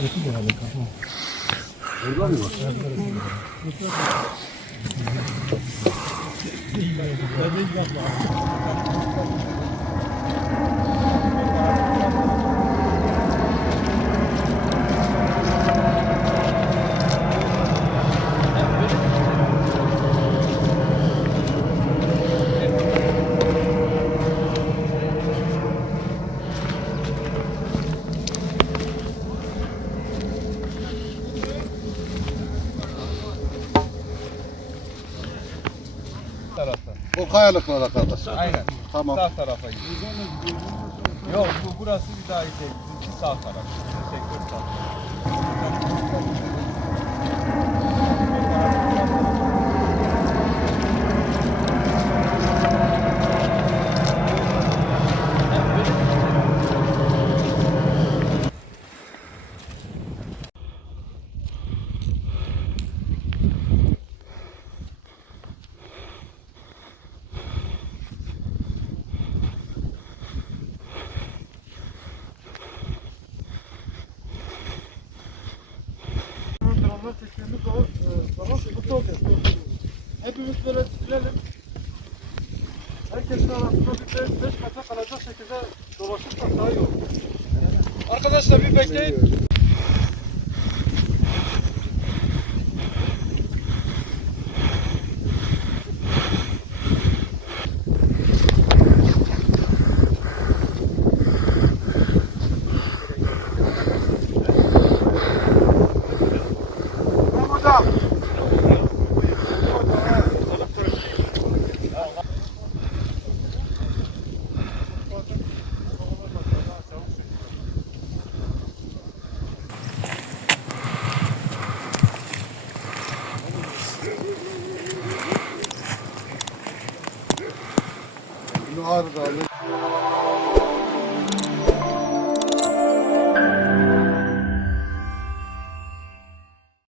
Orada mı var? Tarafta. O kayalıklar arkadaşlar. Aynen. Tamam. Sağ tarafa gidiyor. Yok burası bir daha iyi değil. Bizimki sağ taraf. Bizim sektör sağ. Hepimiz böyle dizilelim. Herkesin arasında bir 5 metre kalacak şekilde dolaşırsak daha iyi olur. Arkadaşlar bir bekleyin. Bunu ağrı da alın.